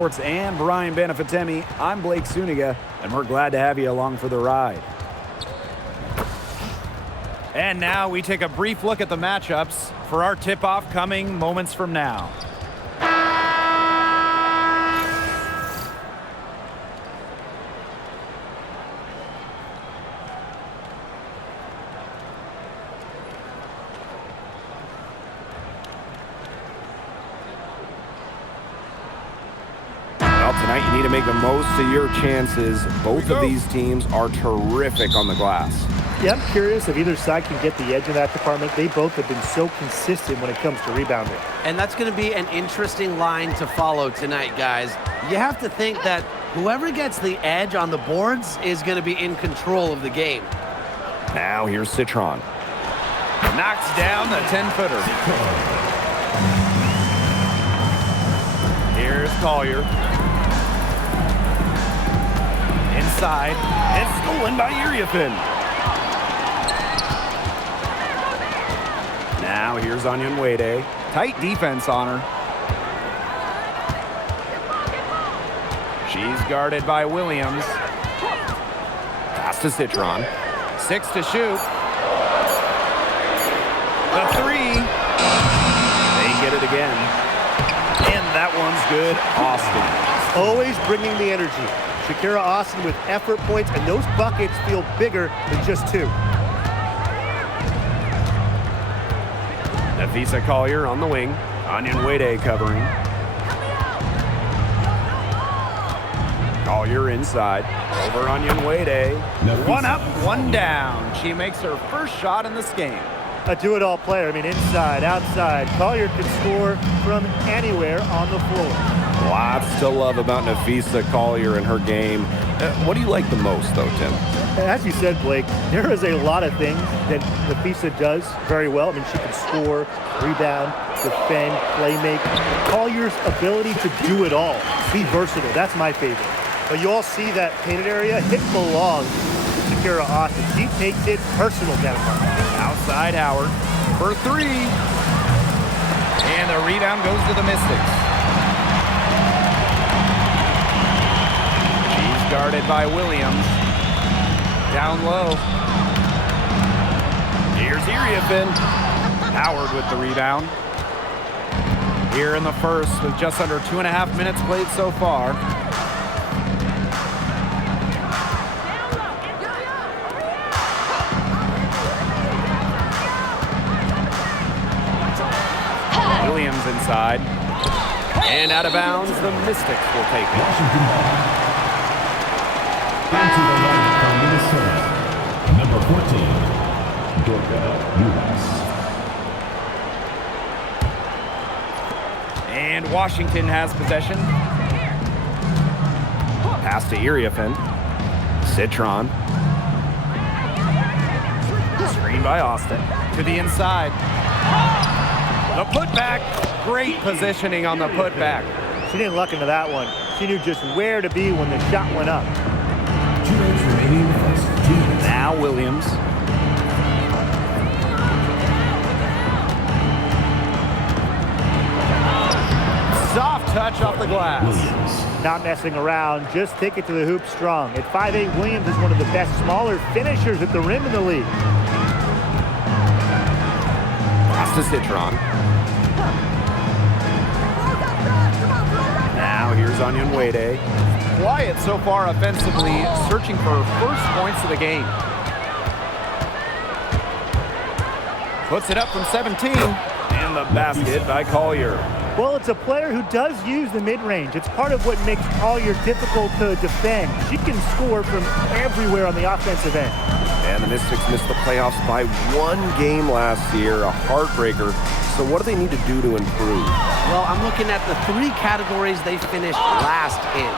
And Brian Benefitemi. I'm Blake Suniga, and we're glad to have you along for the ride. And now we take a brief look at the matchups for our tip-off coming moments from now. Tonight, you need to make the most of your chances. Both of these teams are terrific on the glass. Yeah, I'm curious if either side can get the edge in that department. They both have been so consistent when it comes to rebounding. And that's going to be an interesting line to follow tonight, guys. You have to think that whoever gets the edge on the boards is going to be in control of the game. Now here's Citron. Knocks down the 10-footer. Here's Collier. Inside. It's stolen by Iriafin. Now here's Onyenwede. Tight defense on her. She's guarded by Williams. Pass to Citron. 6 to shoot. The 3. They get it again. And that one's good. Austin. Always bringing the energy. Shakira Austin with effort points, and those buckets feel bigger than just 2. Nafisa Collier on the wing. Onyenwede covering. Collier inside. Over Onyenwede. One up, one down. She makes her first shot in this game. A do-it-all player. I mean, inside, outside. Collier can score from anywhere on the floor. Lots to love about Nafisa Collier and her game. What do you like the most, though, Tim? As you said, Blake, there is a lot of things that Nafisa does very well. I mean, she can score, rebound, defend, play make. Collier's ability to do it all, be versatile, that's my favorite. But you all see that painted area? It belongs to Shakira Austin. She takes it personal down there. Outside Howard for 3. And the rebound goes to the Mystics. Guarded by Williams. Down low. Here's Iriafin. Howard with the rebound. Here in the first with just under 2.5 minutes played so far. Williams inside. And out of bounds, the Mystics will take it. Into the line from Minnesota, number 14, Dorka Ulas. And Washington has possession. Pass to Iriafin. Citron. Screen by Austin. To the inside. The putback. Great positioning on the putback. She didn't luck into that one. She knew just where to be when the shot went up. Now Williams. Soft touch off the glass. Not messing around, just take it to the hoop strong. At 5'8", Williams is one of the best smaller finishers at the rim in the league. Pass to Citron. Now here's Onyenwede. Quiet so far offensively, searching for first points of the game. Puts it up from 17, and the basket by Collier. Well, it's a player who does use the mid-range. It's part of what makes Collier difficult to defend. She can score from everywhere on the offensive end. And the Mystics missed the playoffs by 1 game last year, a heartbreaker. So what do they need to do to improve? Well, I'm looking at the 3 categories they finished last in.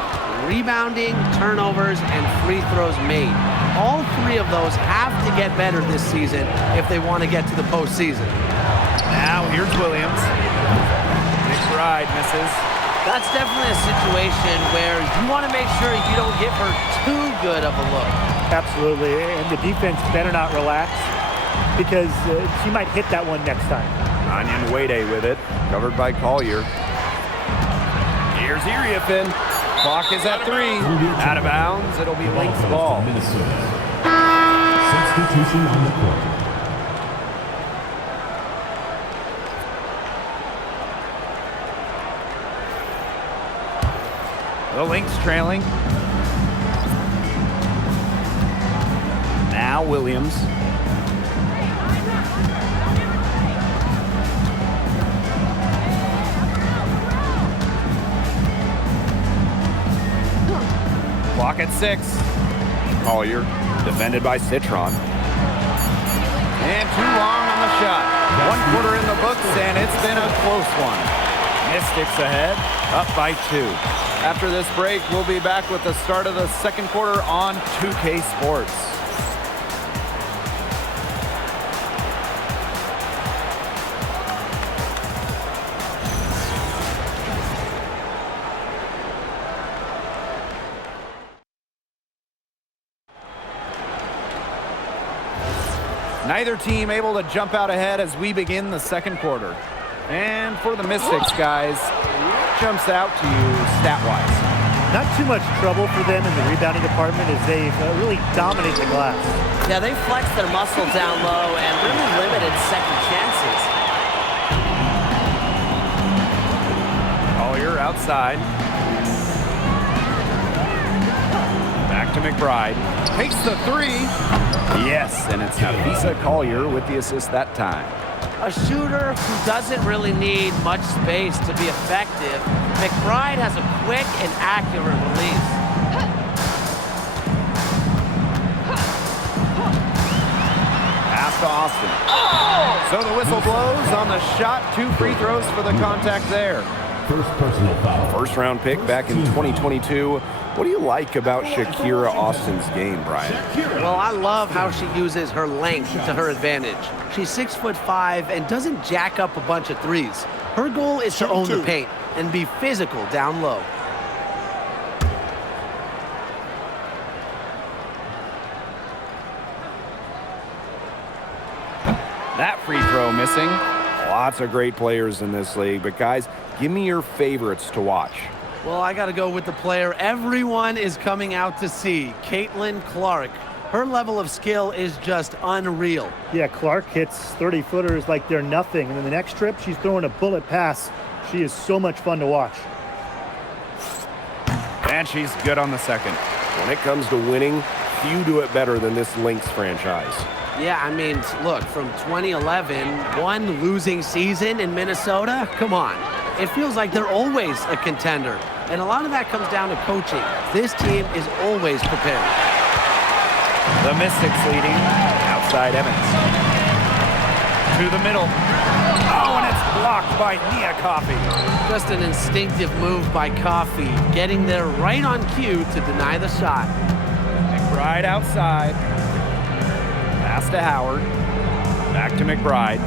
Rebounding, turnovers, and free throws made. All 3 of those have to get better this season if they want to get to the postseason. Now here's Williams. McBride misses. That's definitely a situation where you want to make sure you don't give her too good of a look. Absolutely, and the defense better not relax because she might hit that one next time. Onyenwede with it, covered by Collier. Here's Iriafin. Clock is at 3. Out of bounds. It'll be Lynx ball. Minnesota. Substitution on the court. The Lynx trailing. Now Williams. Clock at 6. Collier, defended by Citron. And too long on the shot. 1 quarter in the books, and it's been a close one. Mystics ahead, up by 2. After this break, we'll be back with the start of the second quarter on 2K Sports. Neither team able to jump out ahead as we begin the second quarter. And for the Mystics, guys, what jumps out to you stat-wise? Not too much trouble for them in the rebounding department as they've really dominated the glass. Yeah, they flexed their muscle down low and really limited second chances. Collier outside. Back to McBride. Takes the 3. Yes, and it's Nafisa Collier with the assist that time. A shooter who doesn't really need much space to be effective. McBride has a quick and accurate release. Pass to Austin. So the whistle blows on the shot. 2 free throws for the contact there. First personal foul. First round pick back in 2022. What do you like about Shakira Austin's game, Brian? Well, I love how she uses her length to her advantage. She's 6'5" and doesn't jack up a bunch of threes. Her goal is to own the paint and be physical down low. That free throw missing. Lots of great players in this league, but guys, give me your favorites to watch. Well, I got to go with the player everyone is coming out to see, Caitlin Clark. Her level of skill is just unreal. Yeah, Clark hits 30-footers like they're nothing. And then the next trip, she's throwing a bullet pass. She is so much fun to watch. And she's good on the second. When it comes to winning, few do it better than this Lynx franchise. Yeah, I mean, look, from 2011, 1 losing season in Minnesota, come on. It feels like they're always a contender. And a lot of that comes down to coaching. This team is always prepared. The Mystics leading. Outside Evans. To the middle. Oh, and it's blocked by Nia Coffey. Just an instinctive move by Coffey, getting there right on cue to deny the shot. McBride outside. Pass to Howard. Back to McBride.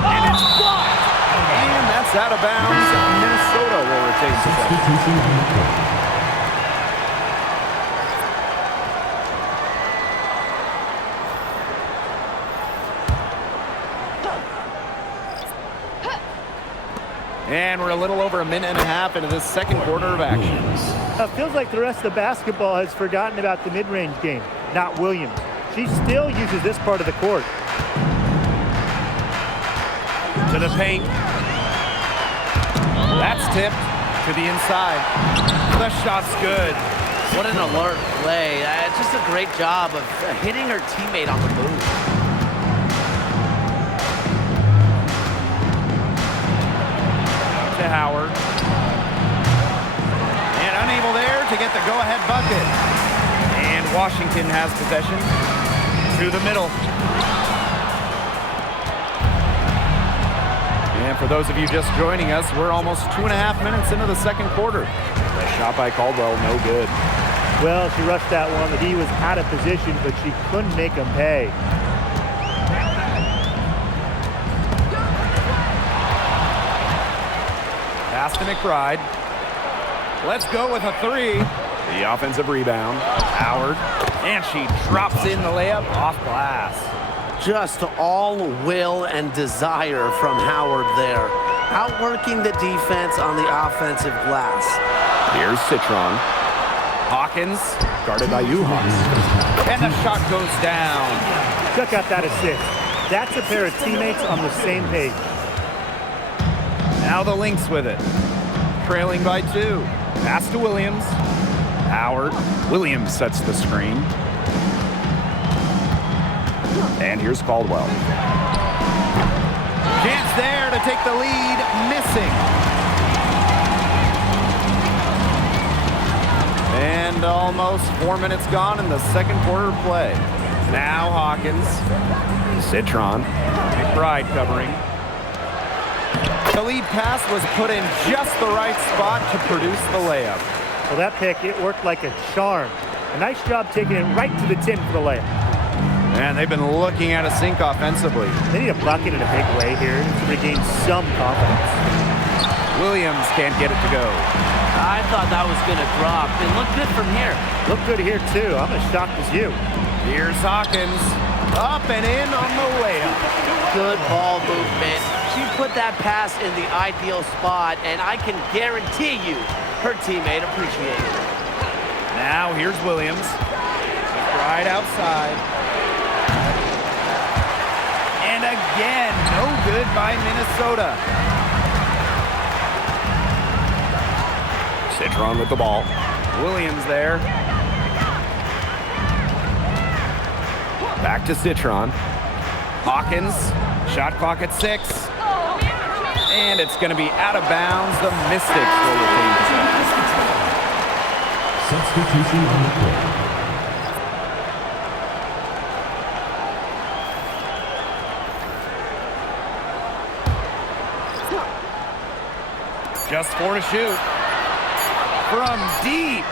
And it's blocked. And that's out of bounds. Minnesota will retain possession. Substitution on the court. And we're a little over a minute and a half into this second quarter of action. It feels like the rest of the basketball has forgotten about the mid-range game, not Williams. She still uses this part of the court. To the paint. That's tipped to the inside. The shot's good. What an alert play. It's just a great job of hitting her teammate on the move. To Howard. And unable there to get the go-ahead bucket. And Washington has possession. To the middle. And for those of you just joining us, we're almost 2.5 minutes into the second quarter. The shot by Caldwell, no good. Well, she rushed that one. The D was out of position, but she couldn't make him pay. Pass to McBride. Let's go with a 3. The offensive rebound. Howard. And she drops in the layup off glass. Just all will and desire from Howard there. outworking the defense on the offensive glass. Here's Citron. Hawkins, guarded by Uhas. And the shot goes down. Check out that assist. That's a pair of teammates on the same page. Now the Lynx with it. Trailing by 2. Pass to Williams. Howard. Williams sets the screen. And here's Caldwell. Chance there to take the lead. Missing. And almost 4 minutes gone in the second quarter play. Now Hawkins. Citron. McBride covering. The lead pass was put in just the right spot to produce the layup. Well, that pick, it worked like a charm. A nice job taking it right to the tin for the layup. And they've been looking at a sink offensively. They need a bucket in a big way here to regain some confidence. Williams can't get it to go. I thought that was going to drop. It looked good from here. Look good here, too. I'm as shocked as you. Here's Hawkins. Up and in on the layup. Good ball movement. She put that pass in the ideal spot, and I can guarantee you her teammate appreciated it. Now here's Williams. Right outside. And again, no good by Minnesota. Citron with the ball. Williams there. Back to Citron. Hawkins. Shot clock at 6. And it's going to be out of bounds. The Mystics will retain possession. Substitution on the court. Just 4 to shoot. From deep.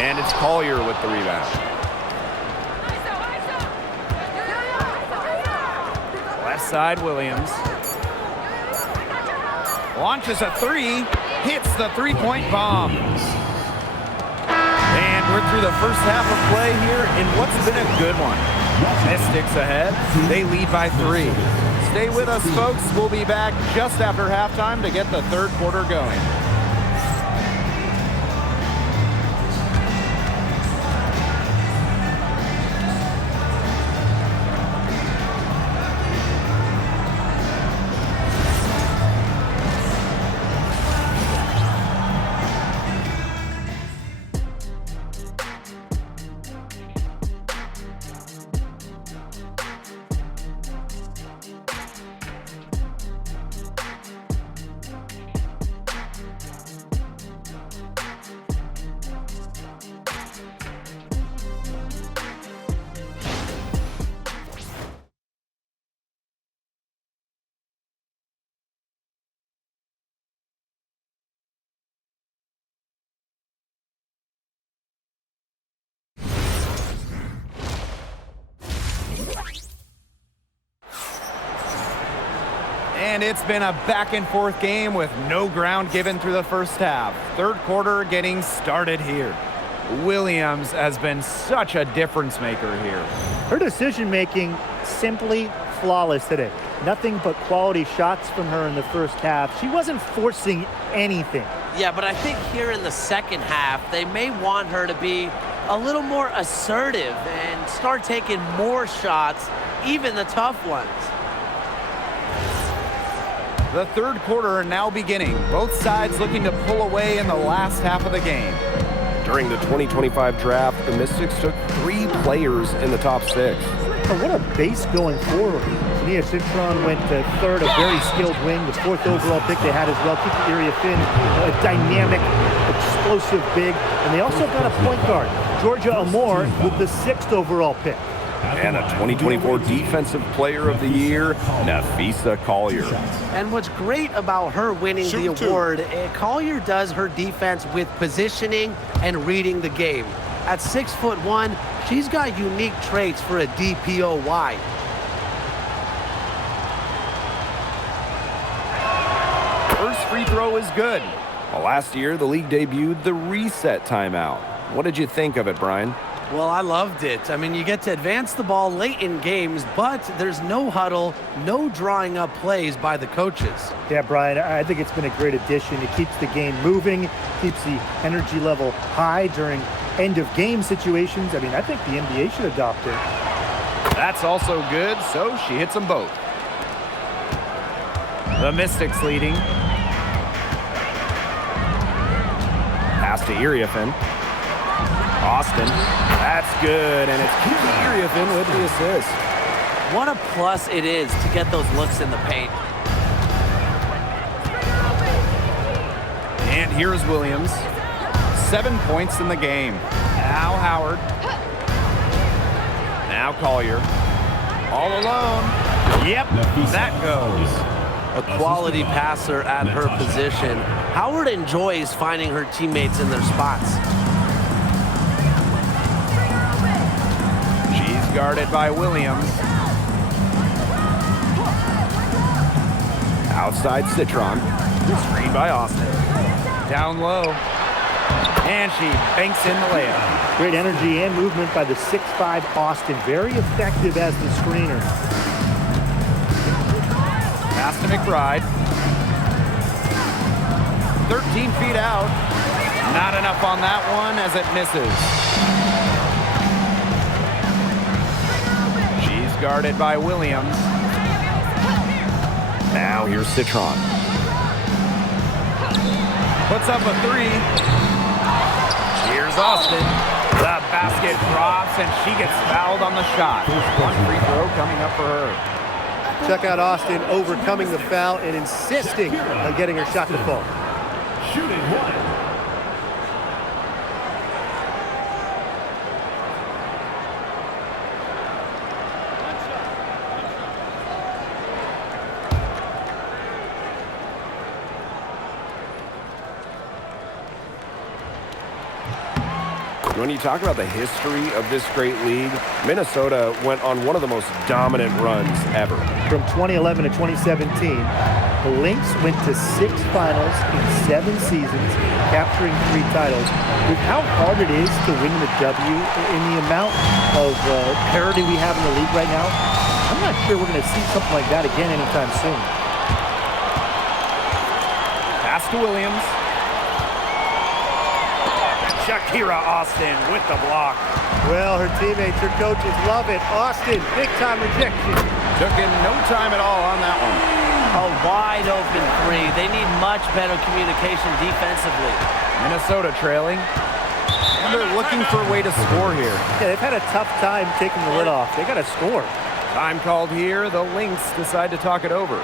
And it's Collier with the rebound. Left side, Williams. Launches a 3. Hits the three-point bomb. And we're through the first half of play here in what's been a good one. Mystics ahead. They lead by 3. Stay with us, folks. We'll be back just after halftime to get the third quarter going. And it's been a back-and-forth game with no ground given through the first half. Third quarter getting started here. Williams has been such a difference maker here. Her decision-making simply flawless today. Nothing but quality shots from her in the first half. She wasn't forcing anything. Yeah, but I think here in the second half, they may want her to be a little more assertive and start taking more shots, even the tough ones. The third quarter now beginning. Both sides looking to pull away in the last half of the game. During the 2025 draft, the Mystics took 3 players in the top 6. But what a base going forward. Nia Citron went to third, a very skilled wing. The 4th overall pick they had as well. Keep Area Finn, a dynamic, explosive big. And they also got a point guard, Georgia Amore, with the 6th overall pick. And a 2024 Defensive Player of the Year, Nafisa Collier. And what's great about her winning the award, Collier does her defense with positioning and reading the game. At 6'1", she's got unique traits for a DPOY. First free throw is good. Well, last year, the league debuted the reset timeout. What did you think of it, Brian? Well, I loved it. I mean, you get to advance the ball late in games, but there's no huddle, no drawing up plays by the coaches. Yeah, Brian, I think it's been a great addition. It keeps the game moving, keeps the energy level high during end-of-game situations. I mean, I think the NBA should adopt it. That's also good, so she hits them both. The Mystics leading. Pass to Iriafen. Austin. That's good, and it's Iriafen with the assist. What a plus it is to get those looks in the paint. And here's Williams. 7 points in the game. Now Howard. Now Collier. All alone. Yep, that goes. A quality passer at her position. Howard enjoys finding her teammates in their spots. She's guarded by Williams. Outside Citron. Screen by Austin. Down low. And she banks in the layup. Great energy and movement by the 6'5" Austin. Very effective as the screener. Pass to McBride. 13 feet out. Not enough on that one as it misses. She's guarded by Williams. Now here's Citron. Puts up a three. Here's Austin. The basket drops and she gets fouled on the shot. One free throw coming up for her. Check out Austin overcoming the foul and insisting on getting her shot to fall. Shooting one. When you talk about the history of this great league, Minnesota went on one of the most dominant runs ever. From 2011 to 2017, the Lynx went to 6 finals in 7 seasons, capturing 3 titles. With how hard it is to win the W in the amount of parity we have in the league right now, I'm not sure we're going to see something like that again anytime soon. Pass to Williams. Shakira Austin with the block. Well, her teammates, her coaches love it. Austin, big-time rejection. Took in no time at all on that one. A wide open three. They need much better communication defensively. Minnesota trailing. And they're looking for a way to score here. Yeah, they've had a tough time taking the lid off. They got to score. Time called here. The Lynx decide to talk it over.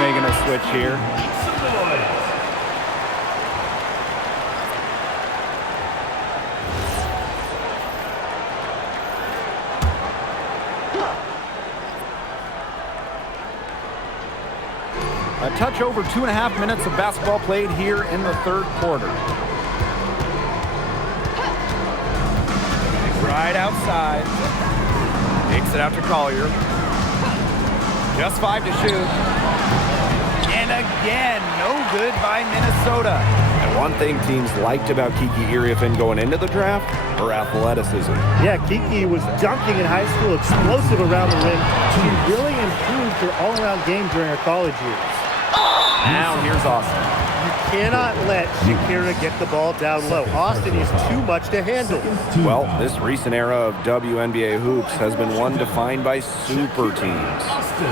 Making a switch here. A touch over 2.5 minutes of basketball played here in the third quarter. Right outside. Takes it out to Collier. Just 5 to shoot. And again, no good by Minnesota. And one thing teams liked about Kiki Iriafen going into the draft, her athleticism. Yeah, Kiki was dunking in high school, explosive around the rim. She really improved her all-around game during her college years. Now here's Austin. You cannot let Shakira get the ball down low. Austin is too much to handle. Well, this recent era of WNBA hoops has been one defined by super teams.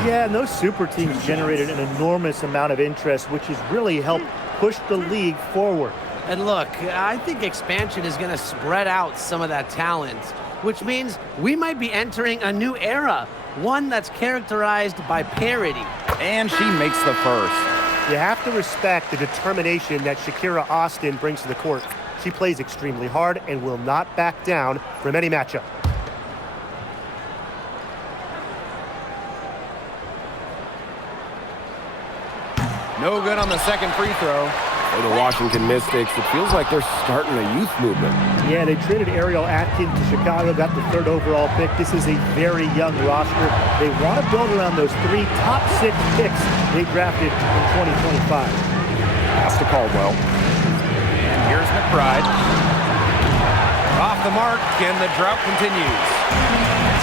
Yeah, and those super teams generated an enormous amount of interest, which has really helped push the league forward. And look, I think expansion is going to spread out some of that talent, which means we might be entering a new era, one that's characterized by parity. And she makes the first. You have to respect the determination that Shakira Austin brings to the court. She plays extremely hard and will not back down from any matchup. No good on the second free throw. For the Washington Mystics, it feels like they're starting a youth movement. Yeah, they traded Ariel Atkins to Chicago, got the 3rd overall pick. This is a very young roster. They want to build around those 3 top 6 picks they drafted in 2025. Pass to Caldwell. And here's McBride. Off the mark, and the drought continues.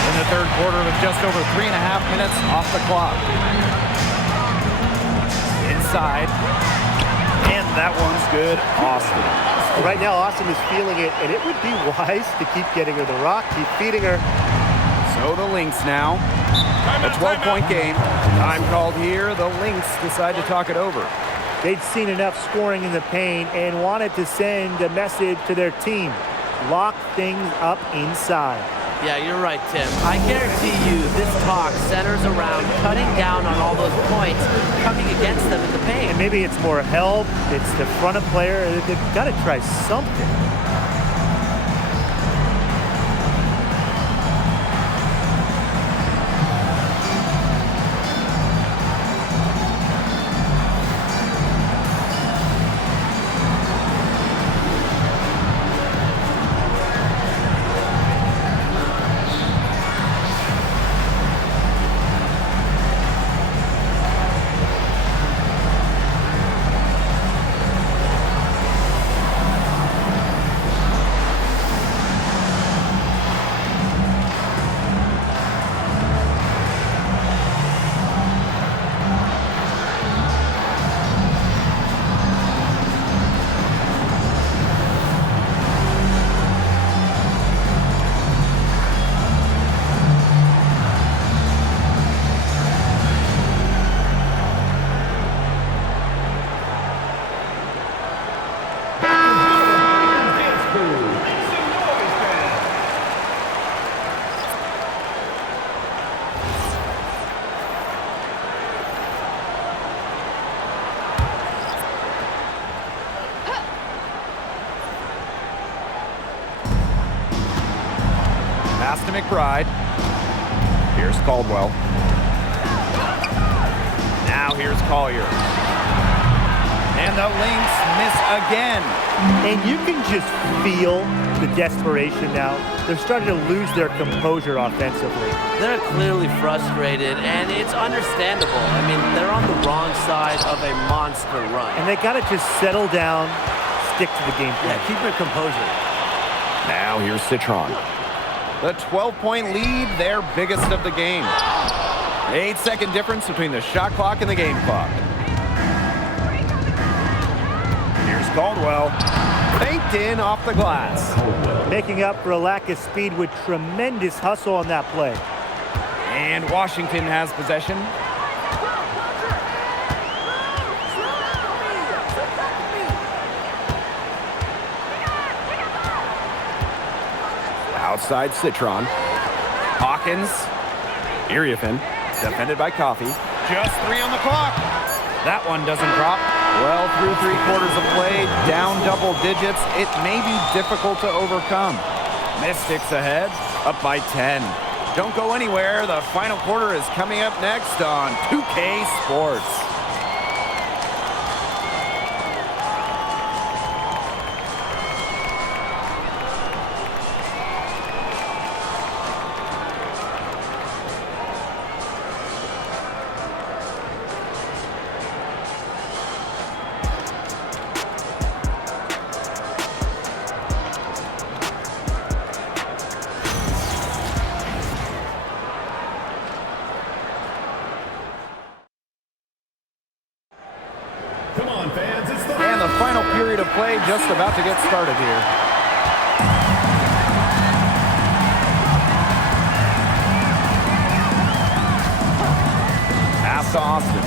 In the third quarter with just over 3.5 minutes off the clock. Inside. And that one's good, Austin. Right now, Austin is feeling it, and it would be wise to keep getting her the rock, keep feeding her. So the Lynx now. A 12-point game. Time called here. The Lynx decide to talk it over. They'd seen enough scoring in the paint and wanted to send a message to their team. Lock things up inside. Yeah, you're right, Tim. I guarantee you this talk centers around cutting down on all those points coming against them in the paint. And maybe it's more help, it's the front of player. They've got to try something. Pass to McBride. Here's Caldwell. Now here's Collier. And the Lynx miss again. And you can just feel the desperation now. They're starting to lose their composure offensively. They're clearly frustrated, and it's understandable. I mean, they're on the wrong side of a monster run. And they got to just settle down, stick to the game plan. Yeah, keep your composure. Now here's Citron. The 12-point lead, their biggest of the game. 8-second difference between the shot clock and the game clock. Here's Caldwell. Faked in off the glass. Making up for a lack of speed with tremendous hustle on that play. And Washington has possession. Outside Citron. Hawkins. Iriafen. Defended by Coffey. Just 3 on the clock. That one doesn't drop. Well, through 3 quarters of play, down double digits. It may be difficult to overcome. Mystics ahead, up by 10. Don't go anywhere. The final quarter is coming up next on 2K Sports. just about to get started here. Pass to Austin.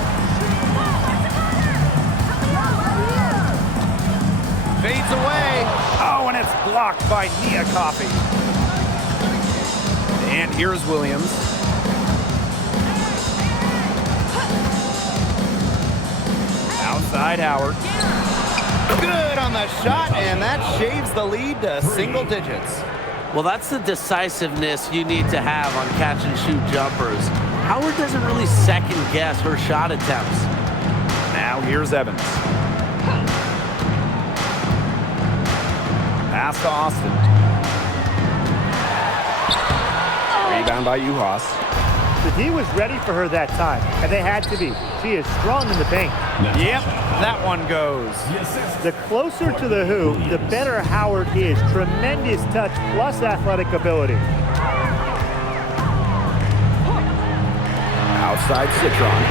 Fades away. Oh, and it's blocked by Nia Coffey. And here's Williams. Outside Howard. Good on the shot, and that shaves the lead to single digits. Well, that's the decisiveness you need to have on catch and shoot jumpers. Howard doesn't really second guess her shot attempts. Now here's Evans. Pass to Austin. Rebound by Uhas. The D was ready for her that time, and they had to be. She is strong in the paint. Yep, that one goes. The closer to the hoop, the better Howard is. Tremendous touch plus athletic ability. Outside Citron.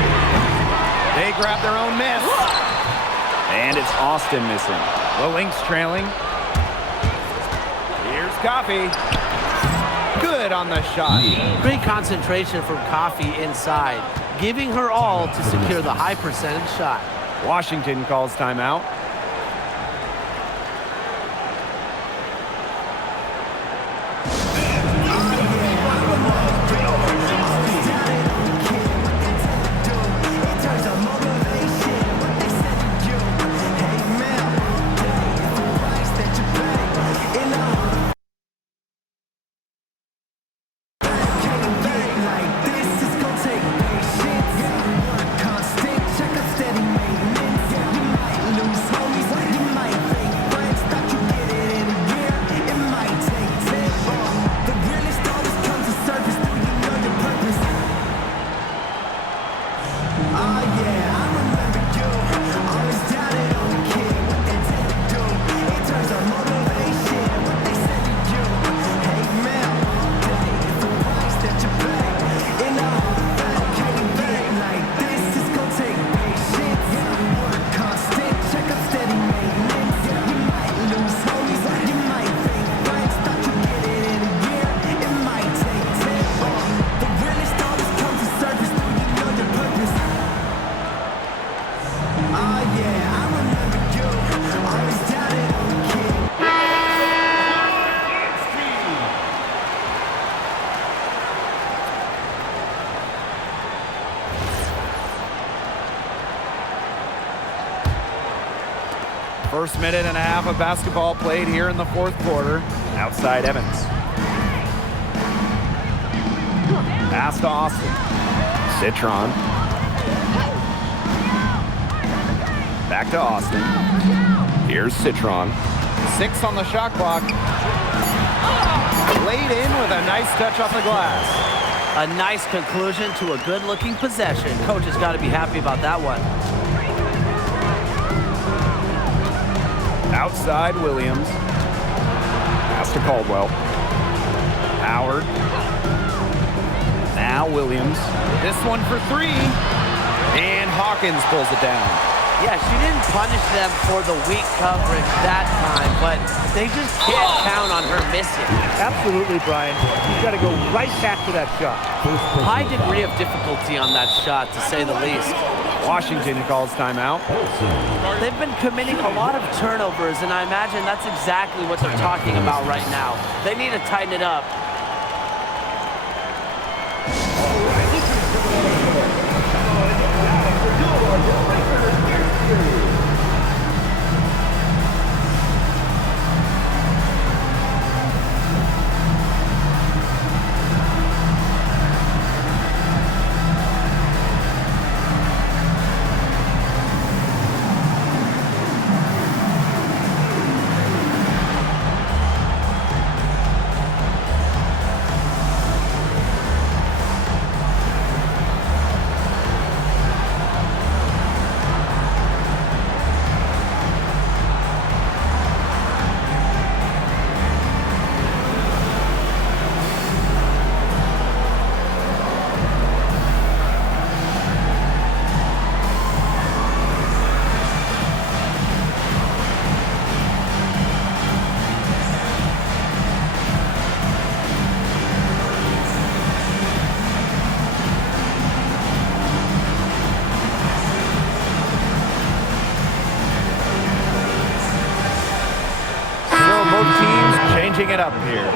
They grab their own miss. And it's Austin missing. The Lynx trailing. Here's Coffey. Good on the shot. Great concentration from Coffey inside, giving her all to secure the high percentage shot. Washington calls timeout. First minute and a half of basketball played here in the fourth quarter. Outside Evans. Pass to Austin. Citron. Back to Austin. Here's Citron. 6 on the shot clock. Laid in with a nice touch off the glass. A nice conclusion to a good-looking possession. Coach has got to be happy about that one. Outside Williams. Pass to Caldwell. Howard. Now Williams. This one for 3. And Hawkins pulls it down. Yeah, she didn't punish them for the weak coverage that time, but they just can't count on her missing. Absolutely, Brian. You've got to go right back to that shot. High degree of difficulty on that shot, to say the least. Washington calls timeout. They've been committing a lot of turnovers, and I imagine that's exactly what they're talking about right now. They need to tighten it up. changing it up here.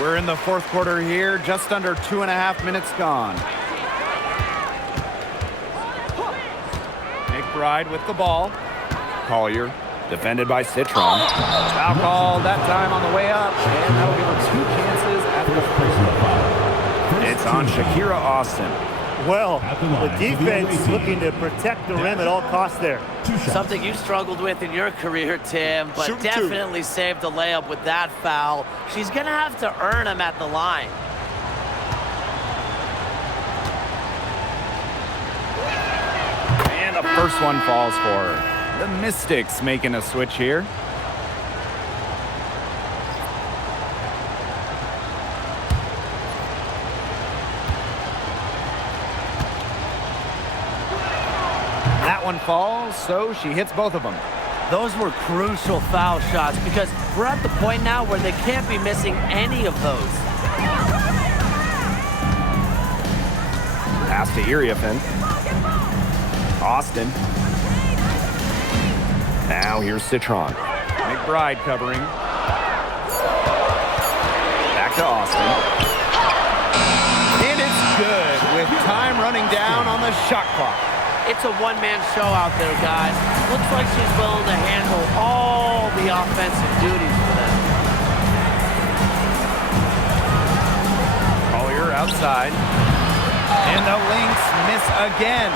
We're in the fourth quarter here, just under 2.5 minutes gone. McBride with the ball. Collier, defended by Citron. Foul call that time on the way up, and that'll give her 2 chances at the free throw. It's on Shakira Austin. Well, the defense looking to protect the rim at all costs there. Something you struggled with in your career, Tim, but definitely saved the layup with that foul. She's going to have to earn him at the line. And the first one falls for her. The Mystics making a switch here. That one falls, so she hits both of them. Those were crucial foul shots because we're at the point now where they can't be missing any of those. Pass to Iriafen. Austin. Now here's Citron. McBride covering. Back to Austin. And it's good with time running down on the shot clock. It's a one-man show out there, guys. Looks like she's willing to handle all the offensive duties for them. Collier outside. And the Lynx miss again.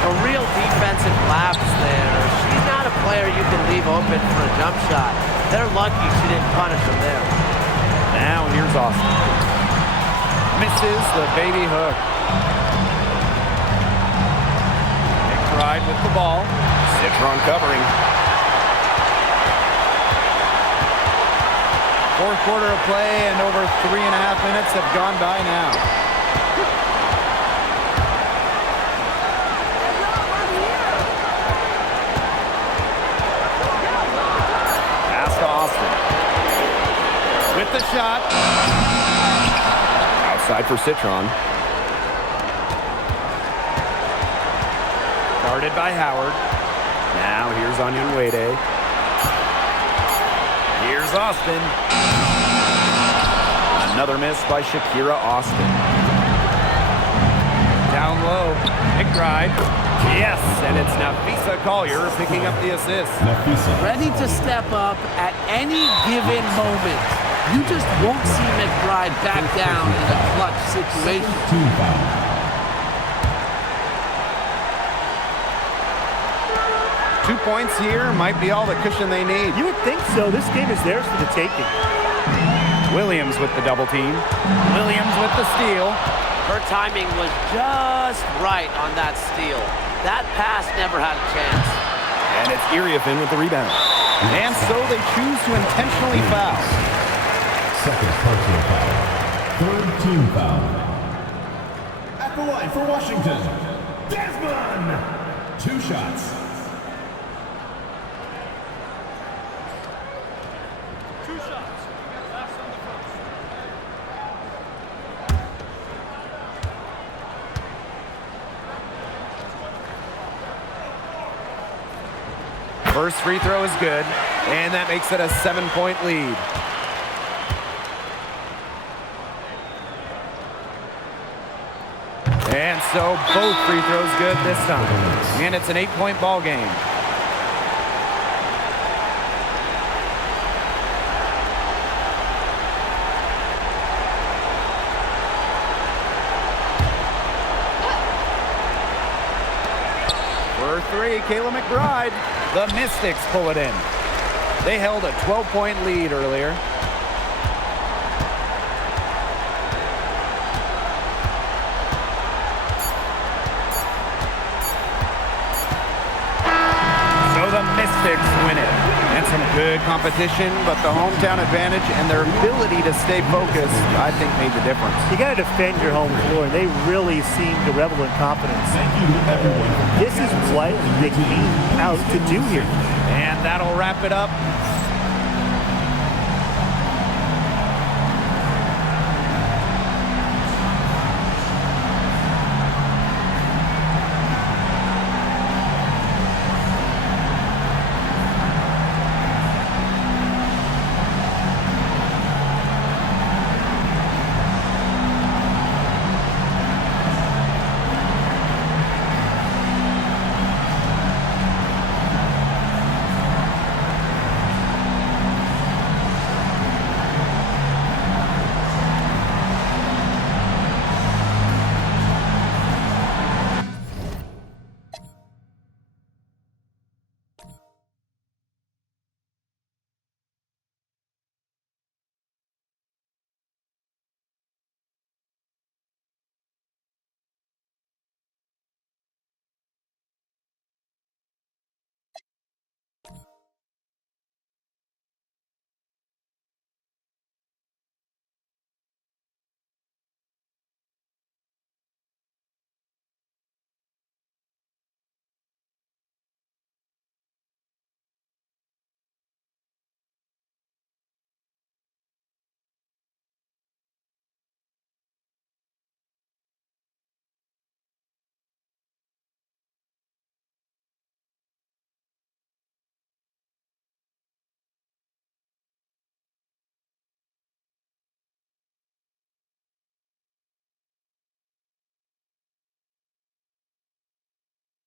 A real defensive lapse there. She's not a player you can leave open for a jump shot. They're lucky she didn't punish them there. Now here's Austin. Misses the baby hook. McBride with the ball. Citron covering. Fourth quarter of play and over 3.5 minutes have gone by now. With the shot. Outside for Citron. Guarded by Howard. Now here's Onyenwede. Here's Austin. Another miss by Shakira Austin. Down low. McBride. Yes, and it's Nafisa Collier picking up the assist. Ready to step up at any given moment. You just won't see McBride back down in a clutch situation. 2 points here might be all the cushion they need. You would think so. This game is theirs for the taking. Williams with the double team. Williams with the steal. Her timing was just right on that steal. That pass never had a chance. And it's Iriafen with the rebound. And so they choose to intentionally foul. Second personal foul. Third team foul. At the line for Washington, Desmond. 2 shots. First free throw is good, and that makes it a 7-point lead. And so both free throws good this time. And it's an 8-point ball game. For 3, Kayla McBride. The Mystics pull it in. They held a 12-point lead earlier. So the Mystics win it. And some good competition, but the hometown advantage and their ability to stay focused, I think, made the difference. You got to defend your home floor, and they really seem to revel in confidence. Thank you, everyone. This is what they came out to do here. And that'll wrap it up.